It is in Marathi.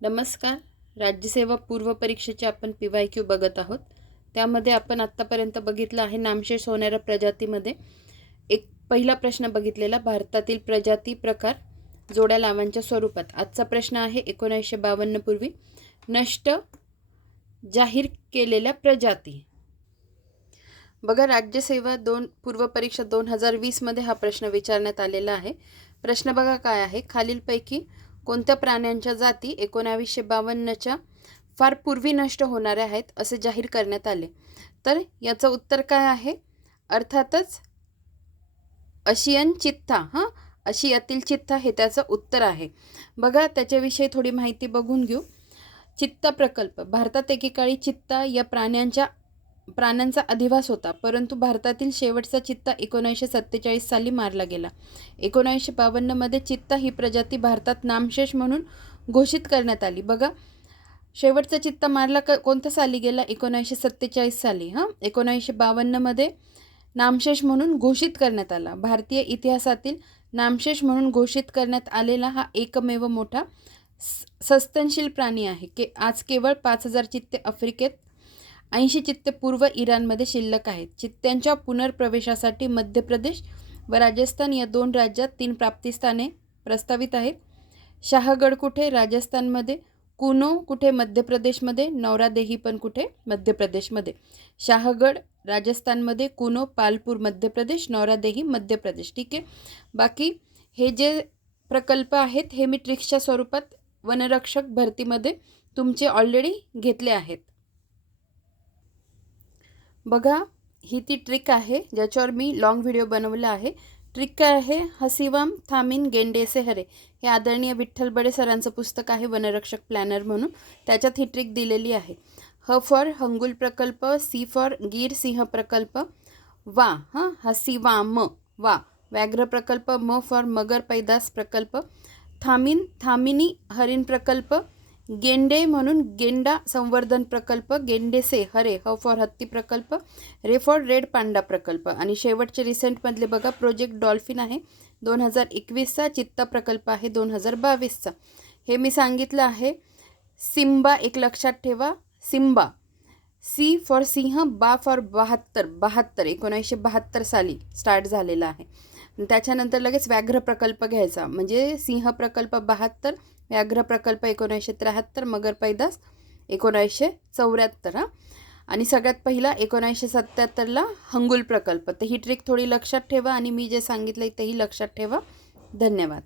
नमस्कार. राज्यसेवा पूर्व परीक्षेचे आपण पी वाय क्यू बघत आहोत. त्यामध्ये आपण आत्तापर्यंत बघितलं आहे नामशेष होणाऱ्या प्रजातीमध्ये. एक पहिला प्रश्न बघितलेला भारतातील प्रजाती प्रकार जोड्या लावांच्या स्वरूपात. आजचा प्रश्न आहे एकोणीसशे बावन्नपूर्वी नष्ट जाहीर केलेल्या प्रजाती. बघा राज्यसेवा दोन पूर्व परीक्षा दोन हजार वीसमध्ये हा प्रश्न विचारण्यात आलेला आहे. प्रश्न बघा काय आहे. खालीलपैकी कोणत्या प्राण्यांच्या जाती एकोणावीसशे बावन्नच्या फार पूर्वी नष्ट होणाऱ्या आहेत असे जाहीर करण्यात आले? तर याचं उत्तर काय आहे? अर्थातच अशियन चित्ता हां? आशियातील चित्ता हे त्याचं उत्तर आहे. बघा त्याच्याविषयी थोडी माहिती बघून घेऊ. चित्ता प्रकल्प भारतात एकेकाळी चित्ता या प्राण्यांच्या प्राण्यांचा अधिवास होता परंतु भारतातील शेवटचा चित्ता एकोणीसशे सत्तेचाळीस साली मारला गेला. एकोणीसशे बावन्नमध्ये चित्ता ही प्रजाती भारतात नामशेष म्हणून घोषित करण्यात आली. बघा शेवटचा चित्ता मारला क कोणत्या साली गेला? एकोणीसशे सत्तेचाळीस साली हां? एकोणीसशे बावन्नमध्ये नामशेष म्हणून घोषित करण्यात आला. भारतीय इतिहासातील नामशेष म्हणून घोषित करण्यात आलेला हा एकमेव मोठा सस्तनशील प्राणी आहे. के आज केवळ पाच हजार चित्ते आफ्रिकेत ऐंशी चित्ते पूर्व इराणमध्ये शिल्लक आहेत. चित्त्यांच्या पुनर्प्रवेशासाठी मध्य प्रदेश व राजस्थान या दोन राज्यात तीन प्राप्तिस्थाने प्रस्तावित आहेत. शाहगड कुठे? राजस्थानमध्ये. कुनो कुठे? मध्य प्रदेशमध्ये. नवरादेही पण कुठे? मध्य प्रदेशमध्ये. शाहगड राजस्थानमध्ये. कुनो पालपूर मध्य प्रदेश. नवरादेही मध्य प्रदेश. ठीक आहे? बाकी हे जे प्रकल्प आहेत हे मी ट्रिक्सच्या स्वरूपात वनरक्षक भरतीमध्ये तुमचे ऑलरेडी घेतले आहेत. बघा ही ती ट्रिक आहे ज्याच्यावर मी लॉंग व्हिडिओ बनवला आहे. ट्रिक काय आहे? हसिवाम थामिन गेंडेसे हरे. हे आदरणीय विठ्ठल बडे सरांचं पुस्तक आहे वनरक्षक प्लॅनर म्हणून. त्याच्यात ही ट्रिक दिलेली आहे. ह फॉर हंगुल प्रकल्प सी फॉर गीर सिंह प्रकल्प वा हां हसिवाम वा. व्याघ्र प्रकल्प म फॉर मगर पैदास प्रकल्प थामिन थामिनी हरिण प्रकल्प गेंडे म्हणून गेंडा संवर्धन प्रकल्प गेंडेसे हरे ह फॉर हत्ती प्रकल्प रे फॉर रेड पांडा प्रकल्प. आणि शेवटचे रिसेंटमधले बघा प्रोजेक्ट डॉल्फिन आहे. दोन हजार एकवीसचा चित्ता प्रकल्प आहे दोन हजार बावीसचा हे मी सांगितलं आहे. सिम्बा एक लक्षात ठेवा. सिम्बा सी फॉर सिंह बा फॉर बहात्तर. बहात्तर एकोणीसशे बहात्तर साली स्टार्ट झालेला आहे. त्याच्यानंतर लगेच व्याघ्र प्रकल्प घ्यायचा. म्हणजे सिंह प्रकल्प बहात्तर व्याघ्र प्रकल्प एकोणीसशे त्र्याहत्तर मगर पैदास एकोणीसशे चौऱ्याहत्तर हां. आणि सगळ्यात पहिला एकोणीसशे सत्त्याहत्तरला हंगुल प्रकल्प. तर ही ट्रिक थोडी लक्षात ठेवा आणि मी जे सांगितलं तेही लक्षात ठेवा. धन्यवाद.